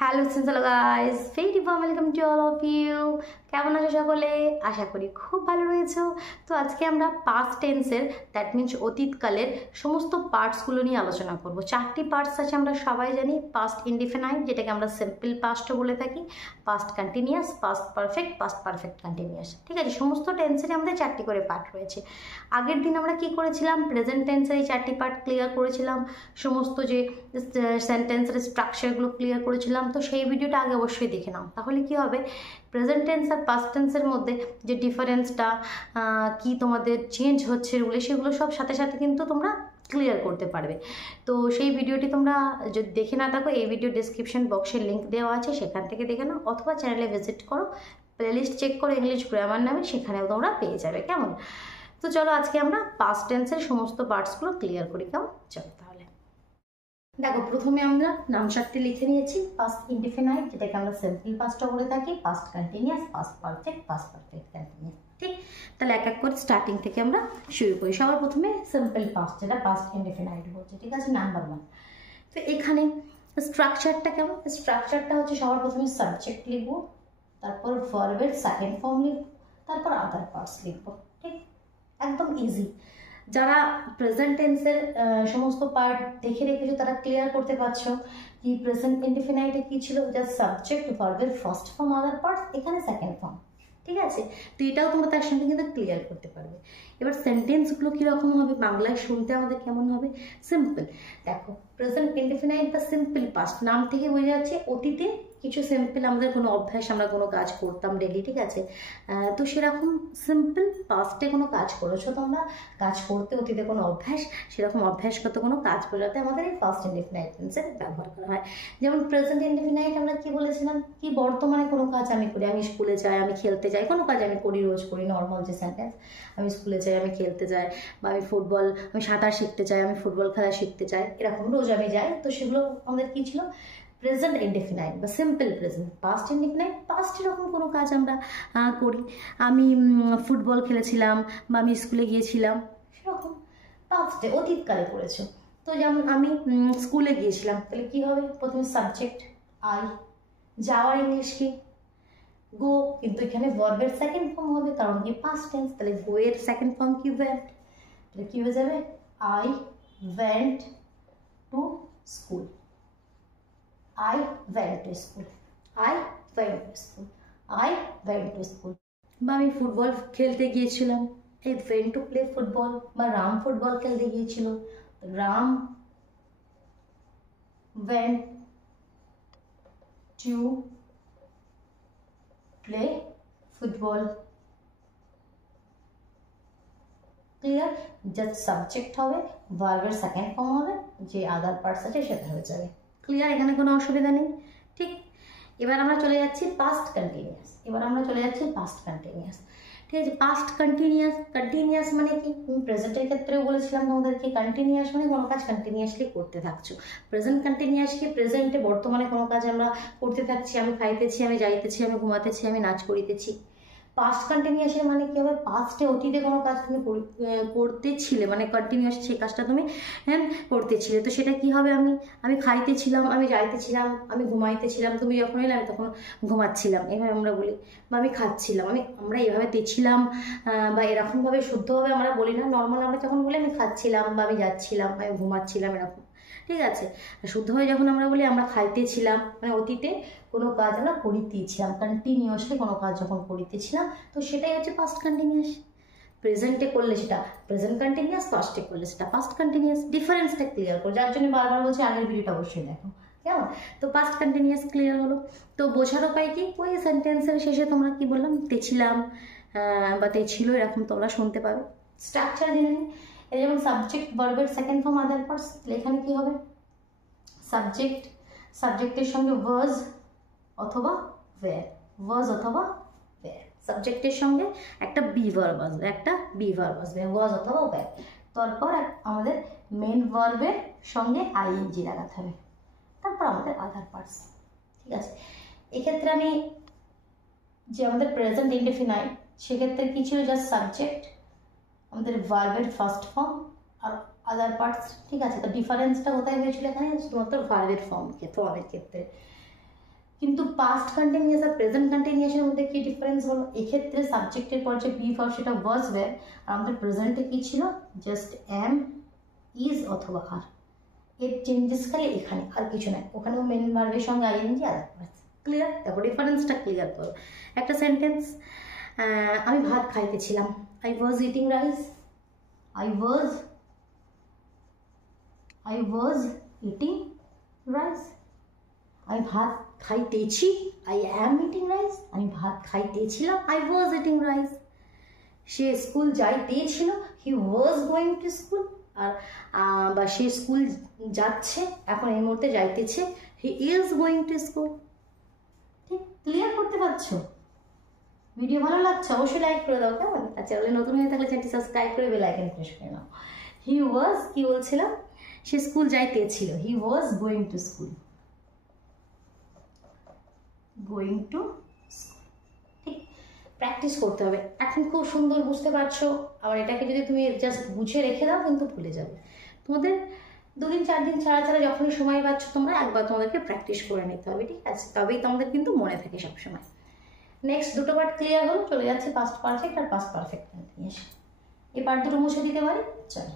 Hello hello guys, very warm welcome to all of you. কেমন আছো সকলে? আশা করি খুব ভালো রয়েছো। তো আজকে আমরা পাস্ট টেন্সের, দ্যাট মিনস অতীতকালের সমস্ত পার্টসগুলো নিয়ে আলোচনা করব। 4টি পার্টস আছে, আমরা সবাই জানি। পাস্ট ইনডিফিনাইট, যেটাকে আমরা সিম্পল পাস্টও বলে থাকি, past continuous, past perfect, past perfect continuous. ঠিক আছে, সমস্ত টেন্সের আমাদের 4টি করে পার্ট রয়েছে। আগের দিন আমরা কি করেছিলাম? প্রেজেন্ট টেন্সের এই 4টি পার্ট ক্লিয়ার করেছিলাম, সমস্ত যে সেন্টেন্সের স্ট্রাকচারগুলো ক্লিয়ার করেছিলাম। তো সেই ভিডিওটা আগে অবশ্যই দেখে নাও, তাহলে কি হবে প্রেজেন্ট টেন্স আর পাস্ট টেন্সের মধ্যে যে ডিফারেন্সটা কি তোমাদের চেঞ্জ হচ্ছে বলে, সেগুলো সব সাথে সাথে কিন্তু তোমরা ক্লিয়ার করতে পারবে। তো সেই ভিডিওটি তোমরা যদি দেখে না থাকো, এই ভিডিও ডিসক্রিপশন বক্সে লিঙ্ক দেওয়া আছে, সেখান থেকে দেখে নাও, অথবা চ্যানেলে ভিজিট করো, প্লেলিস্ট চেক করো ইংলিশ গ্রামার নামে, সেখানেও তোমরা পেয়ে যাবে। কেমন? তো চলো আজকে আমরা পাস্ট টেন্সের সমস্ত পার্টসগুলো ক্লিয়ার করি। কেমন? চলো তাহলে দেখো, প্রথমে আমরা নাম 4টি লিখে নিয়েছি। পাস্ট ইনডিফিনাইট, যেটাকে আমরা সিম্পল পাস্টও বলে থাকি, past continuous, past perfect, past perfect continuous. ঠিক, তাহলে এক এক করে স্টার্টিং থেকে আমরা শুরু করি। সবার প্রথমে সিম্পল পাস্ট, যেটা পাস্ট ইনডিফিনাইট বলছে। ঠিক আছে, নাম্বার 1। তো এখানে স্ট্রাকচারটা কেমন? স্ট্রাকচারটা হচ্ছে সবার প্রথমে সাবজেক্ট লিখবো, তারপর ভার্বের সেকেন্ড ফর্ম লিখবো, তারপর আদার পার্টস লিখবো। ঠিক, একদম ইজি। যারা প্রেজেন্ট টেন্সের সমস্ত পার্ট দেখে রেখেছো তারা ক্লিয়ার করতে পারছো কি প্রেজেন্ট ইনডিফিনাইটে কি ছিল, জাস্ট সাবজেক্ট, ভার্বের ফার্স্ট ফর্ম, আদার পার্টস, এখানে সেকেন্ড ফর্ম। ঠিক আছে, তো এটাও তোমরা তার সঙ্গে কিন্তু ক্লিয়ার করতে পারবে। এবার সেন্টেন্সগুলো কীরকম হবে, বাংলায় শুনতে আমাদের কেমন হবে? সিম্পল। দেখো, প্রেজেন্ট ইনডিফিনাইট বা সিম্পল পাস্ট, নাম থেকে বোঝা যাচ্ছে অতীতে কিছু সিম্পল আমাদের কোনো অভ্যাস, আমরা কোনো কাজ করতাম ডেলি। ঠিক আছে, তো সেরকম সিম্পল পাস্টে কোনো কাজ করেছো তোমরা, কাজ করতে অতীতে কোনো অভ্যাস, সেরকম অভ্যাসগত কোনো কাজ বোঝাতে আমাদের এই ফার্স্ট ইনডিফিনাইট টেন্সের ব্যবহার করা হয়। যেমন প্রেজেন্ট ইনডিফিনাইট আমরা কি বলেছিলাম, কি বর্তমানে কোনো কাজ আমি করি, আমি স্কুলে যাই, আমি খেলতে যাই, কোনো কাজ আমি করি, রোজ করি, নর্মাল যে সেন্টেন্স, আমি স্কুলে যাই, আমি খেলতে যাই, বা আমি সাঁতার শিখতে চাই, আমি ফুটবল খেলা শিখতে চাই, এরকম রোজ আমি যাই। তো সেগুলো আমাদের কি ছিল? প্রেজেন্ট ইনডিফিনাইট বা simple present. Past indefinite, past এরকম কোনো কাজ আমরা করি, আমি ফুটবল খেলেছিলাম বা আমি স্কুলে গিয়েছিলাম, সেরকম পাস্টে অতীতকালে করেছো। তো যেমন আমি স্কুলে গিয়েছিলাম, তাহলে কি হবে? প্রথমে সাবজেক্ট আই, যাওয়ার ইংলিশ কি? গো, কিন্তু এখানে ভার্বের সেকেন্ড ফর্ম হবে, কারণ কি পাস্ট টেন্স। তাহলে গো এর সেকেন্ড ফর্ম কি? ওয়েন্ট। তাহলে কি হয়ে যাবে? I went to school. I went to school. I went to school. I went to school. বা আমি ফুটবল খেলতে গিয়েছিলাম, I went to play football. বা রাম ফুটবল খেলতে গিয়েছিল, Ram went to play football. Clear? Just subject হবে, ভার্বের সেকেন্ড ফর্ম হবে, যে আদার পার্টস আছে সেটা হয়ে যাবে। ক্লিয়ার? এখানে কোনো অসুবিধা নেই। ঠিক, এবার আমরা চলে যাচ্ছি পাস্ট কন্টিনিউয়াস। ঠিক আছে, পাস্ট কন্টিনিউয়াস মানে কি? আমি প্রেজেন্টের ক্ষেত্রেও বলেছিলাম তোমাদেরকে, কন্টিনিউয়াস মানে কোনো কাজ কন্টিনিউয়াসলি করতে থাকছো। প্রেজেন্ট কন্টিনিউয়াসকে প্রেজেন্টে বর্তমানে কোনো কাজ আমরা করতে থাকছি, আমি খাইতেছি, আমি যাইতেছি, আমি ঘুমাতেছি, আমি নাচ করিতেছি। পাস্ট কন্টিনিউয়াসের মানে কি হবে? পাস্টে অতীতে কোনো কাজ তুমি করতেছিলে, মানে কন্টিনিউয়াস সেই কাজটা তুমি করতেছিলে। তো সেটা কি হবে? আমি খাইতেছিলাম, আমি যাইতেছিলাম, আমি ঘুমাইতেছিলাম, তুমি যখন এলে আমি তখন ঘুমাচ্ছিলাম, এভাবে আমরা বলি। বা আমি খাচ্ছিলাম, আমরা এভাবে তেছিলাম, বা এরকমভাবে শুদ্ধভাবে আমরা বলি না। নর্মাল আমরা যখন বলি আমি খাচ্ছিলাম, বা আমি যাচ্ছিলাম, আমি ঘুমাচ্ছিলাম, এরকম। ঠিক আছে, শুদ্ধভাবে যখন আমরা বলি আমরা খাইতেছিলাম, মানে অতীতে কোনো কাজ আমরা করিতেছিলাম, কন্টিনিউয়াসলি কোনো কাজ যখন করিতেছিলাম, তো সেটাই হচ্ছে পাস্ট কন্টিনিউয়াস। প্রেজেন্টে করলে সেটা প্রেজেন্ট কন্টিনিউয়াস, পাস্টে করলে সেটা পাস্ট কন্টিনিউয়াস। ডিফারেন্সটা ক্লিয়ার করো, যার জন্য বারবার বলছি আগের ভিডিওটা অবশ্যই দেখো। কেমন? তো পাস্ট কন্টিনিউয়াস ক্লিয়ার হলো। তো বোঝার উপায় কি? ওই সেন্টেন্সের শেষে তোমরা কি বললাম, তেছিলাম বা তেছিল, এরকম তোমরা শুনতে পাবে। স্ট্রাকচার জেনে নিই। এই যেমন সাবজেক্ট, ভার্বের সেকেন্ড ফর্ম, আদার পার্টস, এখানে কি হবে? সাবজেক্টের সঙ্গে ওয়াজ অথবা ওয়্যার, সাবজেক্টের সঙ্গে একটা বি ভার্ব আসবে, ওয়াজ অথবা ওয়্যার। তারপর আমাদের মেন ভার্বের সঙ্গে আইএনজি লাগাতে হবে, তারপর আমাদের আদার পার্টস। ঠিক আছে, এক্ষেত্রে আমি যে আমাদের প্রেজেন্ট ইনডিফিনাইট, সেক্ষেত্রে কি ছিল? জাস্ট সাবজেক্ট, আমাদের ভার্বের ফার্স্ট ফর্ম আর আদার পার্টস। ঠিক আছে, তো ডিফারেন্সটা কোথায় হয়েছিল? এখানে শুধুমাত্র ভার্বের ফর্মের ক্ষেত্রে। কিন্তু পাস্ট কন্টিনিউয়াস আর প্রেজেন্ট কন্টিনিউয়াসের মধ্যে কি ডিফারেন্স হলো? এক্ষেত্রে সাবজেক্টের পর যে বি ভার্ব সেটা ওয়াজ ওয়্যার, আর আমাদের প্রেজেন্টে কি ছিল? জাস্ট এম, ইজ অথবা আর। এর চেঞ্জেস খালি এখানে, আর কিছু নাই। ওখানেও মেন ভার্বের সঙ্গে আইএনজি আর ক্লিয়ার। দেখো ডিফারেন্সটা ক্লিয়ার করো। একটা সেন্টেন্স, আমি ভাত খাইতেছিলাম, I was eating rice. I was eating rice. আমি ভাত খাইতেছি, I am eating rice. আমি ভাত খাইতেছিলাম, I was eating rice. সে স্কুল যাইতেছিল, he was going to school. আর বা সে স্কুল যাচ্ছে, এখন এই মুহূর্তে যাইতেছে, he is going to school. ঠিক ক্লিয়ার করতে পারছো? ভিডিও ভালো লাগছে অবশ্যই লাইক করে দাও, কেমন? আর চ্যানেলে নতুন হয়ে থাকলে চ্যানেলটি সাবস্ক্রাইব করে বেল আইকন প্রেস করে নাও। হি ওয়াজ, কি বলছিলাম? সে স্কুল যাইতেছিল, he was going to school. Going to school. ঠিক, প্র্যাকটিস করতে হবে। এখন খুব সুন্দর বুঝতে পারছো। আবার এটাকে যদি তুমি জাস্ট বুঝে রেখে দাও কিন্তু ভুলে যাবে। তোমাদের 2 দিন 4 দিন ছাড়া ছাড়া যখনই সময় পাচ্ছ তোমরা একবার তোমাদেরকে প্র্যাকটিস করে নিতে হবে, ঠিক আছে? তবেই তোমাদের কিন্তু মনে থাকে সবসময়। নেক্সট দুটো পার্ট ক্লিয়ার হলো, চলে যাচ্ছে পাস্ট পারফেক্ট আর পাস্ট পারফেক্ট কন্টিনিউয়াস। এই পার্ট দুটো মুছে দিতে পারি, চলো।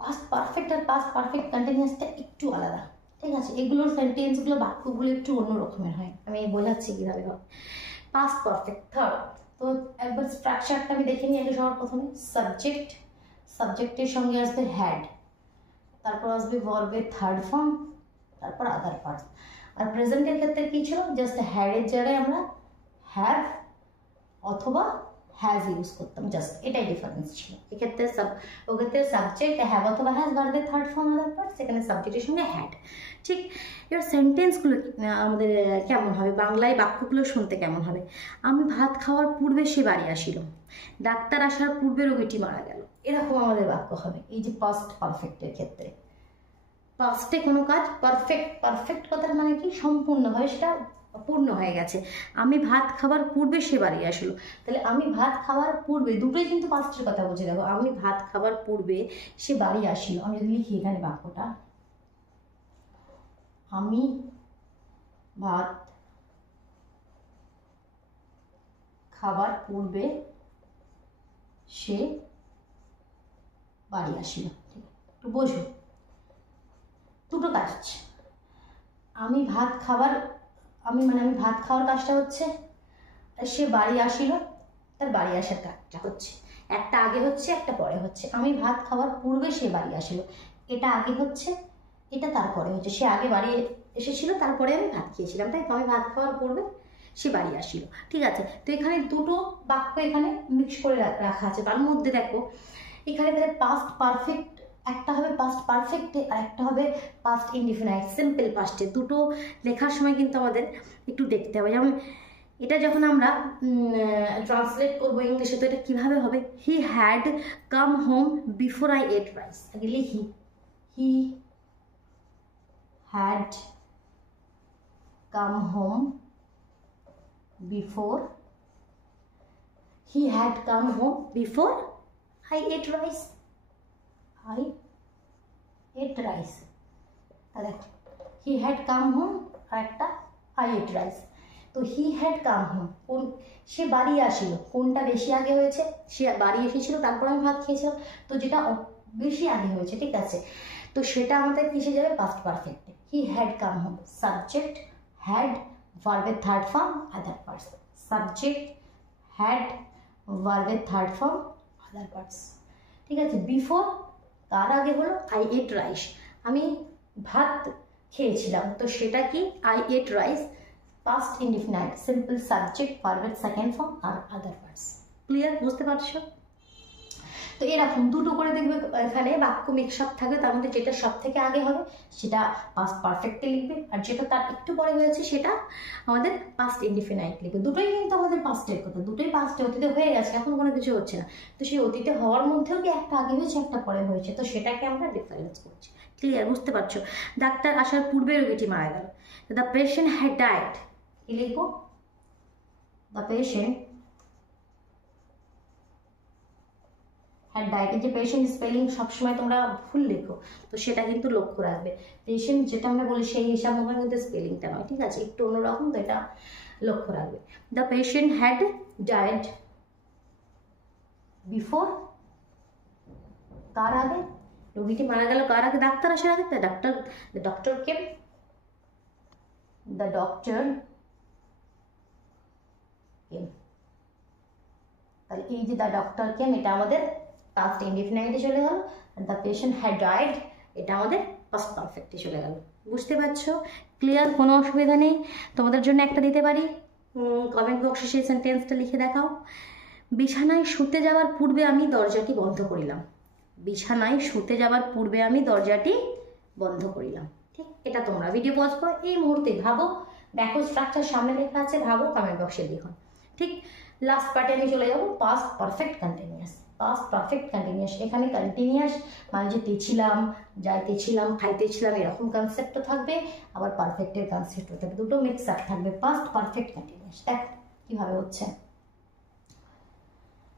পাস্ট পারফেক্ট আর পাস্ট পারফেক্ট কন্টিনিউয়াসটা একটু আলাদা, ঠিক আছে? এগুলোর সেন্টেন্সগুলো, বাক্যগুলো একটু অন্য রকমের হয়। আমি বোঝাচ্ছি কীভাবে হয়। পাস্ট পারফেক্ট থার্ড, তো একবার স্ট্রাকচারটা আমি দেখে নিই আগে। সবার প্রথমে সাবজেক্ট, সাবজেক্টের সঙ্গে আসবে হ্যাড, তারপর আসবে ভার্বের থার্ড ফর্ম, তারপর আদার পার্টস। আর প্রেজেন্টের ক্ষেত্রে কি ছিল? জাস্ট হ্যাডের জায়গায় আমরা হ্যাভ অথবা হ্যাজ ইউজ করতাম, জাস্ট এটাই ডিফারেন্স ছিল। এক্ষেত্রে ওক্ষেত্রে সাবজেক্ট হ্যাভ অথবা হ্যাজ, ভার্বের থার্ড ফর্ম আদার পার্ট, সেখানে সাবজেক্টের সঙ্গে হ্যাড। ঠিক, এবার সেন্টেন্সগুলো আমাদের কেমন হবে? বাংলায় বাক্যগুলো শুনতে কেমন হবে? আমি ভাত খাওয়ার পূর্বে সে বাড়ি আসিল, ডাক্তার আসার পূর্বে রোগীটি মারা গেল। এরকম আমাদের বাক্য হবে এই যে পাস্ট পারফেক্টের ক্ষেত্রে। পাস্টে কোনো কাজ পারফেক্ট, পারফেক্ট কথার মানে কি? সম্পূর্ণভাবে সেটা পূর্ণ হয়ে গেছে। আমি ভাত খাওয়ার পূর্বে সে বাড়ি আসলো, তাহলে আমি ভাত খাওয়ার পূর্বে, দুটোই কিন্তু পাস্টের কথা বলছে। দেখো, আমি ভাত খাওয়ার পূর্বে সে বাড়ি আসিল। আমি যদি লিখি এখানে বাক্যটা, আমি ভাত খাবার পূর্বে সে বাড়ি আসিল। ঠিক, একটু বোঝো, দুটো কাজ হচ্ছে। আমি ভাত খাওয়ার কাজটা হচ্ছে, সে বাড়ি আসিল, তার বাড়ি আসার কাজটা হচ্ছে। একটা আগে হচ্ছে, একটা পরে হচ্ছে। আমি ভাত খাওয়ার পূর্বে সে বাড়ি আসিল, এটা আগে হচ্ছে, এটা তারপরে হচ্ছে। সে আগে বাড়ি এসেছিল, তারপরে আমি ভাত খেয়েছিলাম, তাই তো? আমি ভাত খাওয়ার পূর্বে সে বাড়ি আসিল, ঠিক আছে? তো এখানে দুটো বাক্য এখানে মিক্স করে রাখা আছে। তার মধ্যে দেখো এখানে তাহলে পাস্ট পারফেক্ট, একটা হবে পাস্ট পারফেক্টে আর একটা হবে পাস্ট ইনডিফিনাইট, সিম্পল পাস্টে। দুটো লেখার সময় কিন্তু আমাদের একটু দেখতে হবে। যেমন এটা যখন আমরা ট্রান্সলেট করবো ইংলিশে, তো এটা কীভাবে হবে? He had come home before I ate rice. আগে লিখি, he had come home before, he had come home before I ate rice. I ate rice. তাহলে he had come home আর একটা I ate rice। তো he had come home, কোন? সে বাড়ি আসিল। কোনটা বেশি আগে হয়েছে? সে বাড়ি এসেছিল, তারপর আমি ভাত খেয়েছিলাম। তো যেটা বেশি আগে হয়েছে, ঠিক আছে, তো সেটা আমাদের কিসে যাবে? পাস্ট পারফেক্টে। he had come home, subject had, ভার্বের third form other parts. Subject had, ভার্বের থার্ড ফর্ম আদার পার্টস, ঠিক আছে? বিফোর, তার আগে হলো আই এট রাইস, আমি ভাত খেয়েছিলাম। তো সেটা কি? I ate rice, past indefinite, simple subject, ভার্বের সেকেন্ড ফর্ম আর আদার পার্টস। ক্লিয়ার? বুঝতে পারছো? তো এরকম দুটো করে দেখবে এখানে বাক্য মিক্স আপ থাকবে। তার মধ্যে যেটা সব থেকে আগে হবে সেটা পাস্ট পারফেক্টে লিখবে, আর যেটা তার একটু পরে হয়েছে সেটা আমাদের পাস্ট ইনডিফিনাইট লিখবে। দুটোই কিন্তু আমাদের পাস্টের কথা, দুটোই পাস্টে, অতীতে হয়ে গেছে, এখন কোনো কিছু হচ্ছে না। তো সেই অতীতে হওয়ার মধ্যেও কি একটা আগে হয়েছে, একটা পরে হয়েছে, তো সেটাকে আমরা ডিফারেন্স করছি। ক্লিয়ার? বুঝতে পারছো? ডাক্তার আসার পূর্বে রোগীটি মারা গেল। দ্য পেশেন্ট হ্যাড ডায়েড, কি লিখবো? দ্য পেশেন্ট হ্যাড ডায়েট, এই যে পেশেন্ট স্পেলিং সবসময় তোমরা ভুল লেখো, তো সেটা কিন্তু লক্ষ্য রাখবে। পেশেন্ট যেটা আমরা বলি সেই হিসাব মতো কিন্তু স্পেলিংটা নয়, ঠিক আছে, একটু অন্যরকম, তো এটা লক্ষ্য রাখবে। The patient had died before, কার আগে? রোগীটি মারা গেল কার আগে? ডাক্তার আসার আগে। The doctor came, the doctor came. তাহলে এই যে দ্য ডক্টর কেম, এটা আমাদের পাস্ট ইনডিফিনাইটে চলে গেল। Are the patient had died, এটা আমাদের পাস্ট পারফেক্টে চলে গেল। বুঝতে পারছো? ক্লিয়ার? কোনো অসুবিধা নেই? তোমাদের জন্য একটা দিতে পারি, কমেন্ট বক্সে সেই সেন্টেন্সটা লিখে দেখাও। বিছানায় শুতে যাওয়ার পূর্বে আমি দরজাটি বন্ধ করিলাম। বিছানায় শুতে যাওয়ার পূর্বে আমি দরজাটি বন্ধ করিলাম। ঠিক, এটা তোমরা ভিডিও পজ করো, এই মুহূর্তে ভাবো, দেখো স্ট্রাকচার সামনে লেখা আছে, ভাবো, কমেন্ট বক্সে লিখো। ঠিক, লাস্ট পার্টে আমি চলে যাবো, past perfect continuous. Past perfect continuous, এখানে কন্টিনিউয়াস মানে যে তেছিলাম, যাইতেছিলাম, খাইতেছিলাম, এরকম কনসেপ্টও থাকবে, আবার পারফেক্টের কনসেপ্টও থাকবে, দুটো মিক্স আপ থাকবে। পাস্ট পারফেক্ট কন্টিনিউয়াস, দেখো কীভাবে হচ্ছে।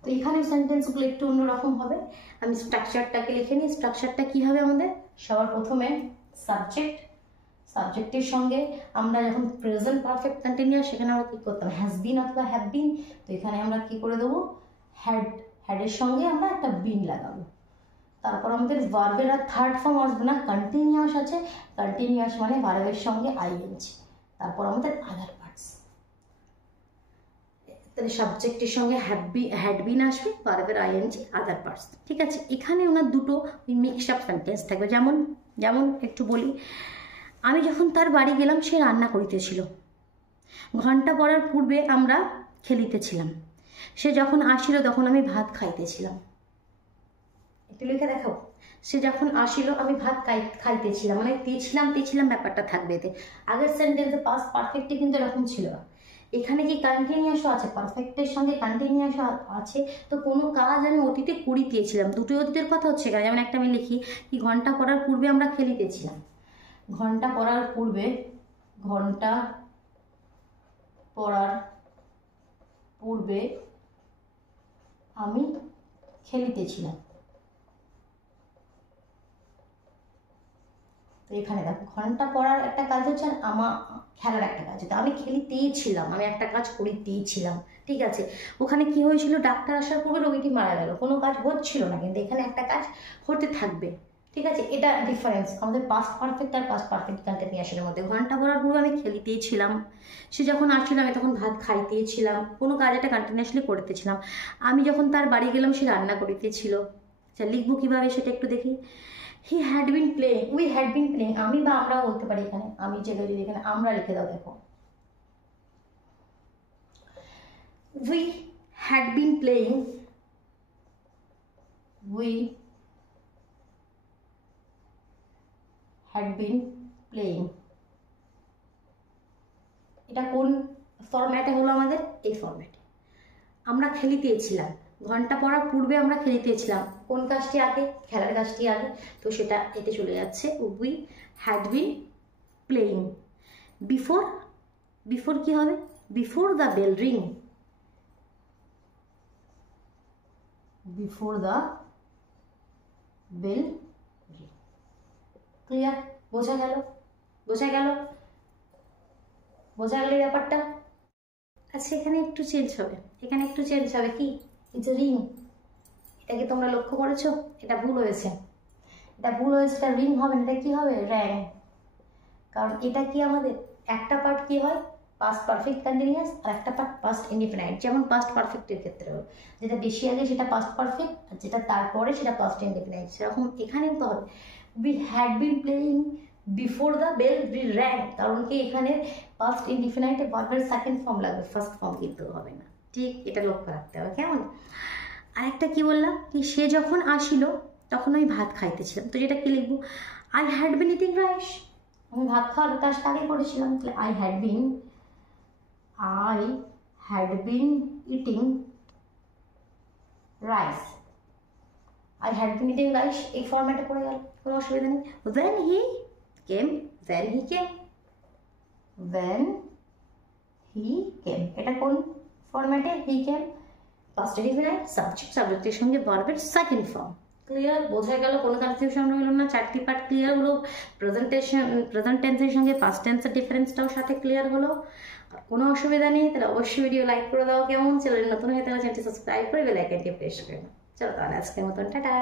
তো এখানে সেন্টেন্সগুলো একটু অন্যরকম হবে। আমি স্ট্রাকচারটাকে লিখে নিই। স্ট্রাকচারটা কী হবে আমাদের? সবার প্রথমে সাবজেক্ট, সাবজেক্টের সঙ্গে আমরা যখন প্রেজেন্ট পারফেক্ট কন্টিনিউয়াস, সেখানে আমরা কী করতাম? হ্যাজ বিন অথবা হ্যাভ বিন। তো এখানে আমরা কী করে দেবো? হ্যাডের সঙ্গে আমরা একটা বিন লাগাবো। তারপর আমাদের ভার্বের আর থার্ড ফর্ম আসবে না, কন্টিনিউয়াস আছে, কন্টিনিউয়াস মানে ভার্বের সঙ্গে আইএনজি। তারপর আমাদের আদার পার্টস, তাহলে সাবজেক্টের সঙ্গে হ্যাড বিন আসবে, ভার্বের আইএনজি, আদার পার্টস। ঠিক আছে, এখানে ওনার দুটো মিক্স আপ সেন্টেন্স থাকবে। যেমন একটু বলি, আমি যখন তার বাড়ি গেলাম সে রান্না করিতেছিল। ঘন্টা পড়ার পূর্বে আমরা খেলিতেছিলাম। সে যখন আসিল তখন আমি ভাত খাইতেছিলাম। একটু লিখে দেখাও। সে যখন আসিল আমি ভাত খাইতেছিলাম, মানে তেছিলাম ব্যাপারটা থাকবে এতে। আগের সেন্টেন্সে পাস্ট পারফেক্টে কিন্তু এরকম ছিল না। এখানে কি কন্টিনিউয়াসও আছে, পারফেক্টের সঙ্গে কন্টিনিউয়াসও আছে। তো কোনো কাজ আমি অতীতে করিতেছিলাম, দুটোই অতীতের কথা হচ্ছে এখানে। যেমন একটা আমি লিখি কি, ঘন্টা পড়ার পূর্বে আমরা খেলিতেছিলাম। ঘন্টা পড়ার পূর্বে, ঘন্টা পড়ার পূর্বে আমি খেলিতেছিলাম। তো এখানে দেখো, ঘন্টা পড়ার একটা কাজ হচ্ছে, আর আমার খেলার একটা কাজ হচ্ছে। আমি খেলিতেইছিলাম, আমি একটা কাজ করিতেইছিলাম। ঠিক আছে, ওখানে কি হয়েছিল? ডাক্তার আসার পূর্বে রোগীটি মারা গেল, কোনো কাজ হচ্ছিল না, কিন্তু এখানে একটা কাজ হতে থাকবে। ঠিক আছে, এটা ডিফারেন্স আমাদের পাস্ট পারফেক্ট আর পাস্ট পারফেক্ট কন্টিনিউয়াসের মধ্যে। ঘন্টা পড়ার পূর্বে আমি খেলিতেইছিলাম, সে যখন আসছিল আমি তখন ভাত খাইতেছিলাম, কোনো কাজ একটা কন্টিনিউয়াসলি করতেছিলাম। আমি যখন তার বাড়ি গেলাম সে রান্না করিতেছিল। আচ্ছা, লিখবো কীভাবে সেটা একটু দেখি। He had been playing, we had been playing, আমি বা আমরাও বলতে পারি এখানে। আমি যেটা যদি এখানে আমরা লিখে দাও, দেখো, we had been playing, we had been playing। এটা কোন ফরম্যাটে হলো আমাদের? এই ফরম্যাটে। আমরা খেলিতেছিলাম, ঘন্টা পড়ার পূর্বে আমরা খেলিতেছিলাম, কোন কাজটি আগে? খেলার কাজটি আগে, তো সেটা এতে চলে যাচ্ছে। We had been playing. Before কি হবে? Before the bell ring, before the bell. Clear? বোঝা গেল ব্যাপারটা? আচ্ছা, এখানে একটু চেঞ্জ হবে, কি? এই যে রিং, এটাকে তোমরা লক্ষ্য করেছো? এটা ভুল হয়েছে, এটা রিং হবে না, এটা কি হবে? র্যাং। কারণ এটা কি আমাদের একটা পার্ট কি হয়? পাস্ট পারফেক্ট কন্টিনিউয়াস, আর একটা পার্ট পাস্ট ইনডিফিনাইট। যেমন পাস্ট পারফেক্টের ক্ষেত্রে হলো, যেটা বেশি আগে সেটা পাস্ট পারফেক্ট, আর যেটা তারপরে সেটা পাস্ট ইনডিফিনাইট। সেরকম এখানেও তো হবে, we had been playing before the bell rang। কারণ কি এখানে পাস্ট ইনডিফিনাইটে ভার্বের সেকেন্ড ফর্ম লাগবে, ফার্স্ট ফর্ম কিন্তু হবে না। ঠিক, এটা লক্ষ্য রাখতে হবে। কেমন? আরেকটা কি বললাম, কি সে যখন আসিল তখন আমি ভাত খাইতেছিলাম। তো যেটা কি লিখবো? I had been eating rice, আমি ভাত খাওয়ার কাজটা আগে করেছিলাম। তাহলে I had been eating rice, I had been eating rice, এই ফরম্যাটে পড়ে গেল, কোনো অসুবিধা নেই। When he came, এটা কোন ফরম্যাটে? হি কেম। পাস্ট ইনডিফিনাইট সাবজেক্ট, সাবজেক্টের সঙ্গে ভার্বের সেকেন্ড ফর্ম। ক্লিয়ার? বোঝা গেল, কোনো কনফিউশন রইল না, চারটি পার্ট ক্লিয়ার হলো। প্রেজেন্ট টেন্সের সঙ্গে পাস্ট টেন্সের ডিফারেন্সটাও সাথে ক্লিয়ার হলো। আর কোনো অসুবিধা নেই, তাহলে অবশ্যই ভিডিও লাইক করে দাও। কেমন চ্যানেল নতুন হয়ে তাহলে চ্যানেলটি সাবস্ক্রাইব করে বেল আইকনটি প্রেস করে দাও। চলো তাহলে আজকের মতন টাটা।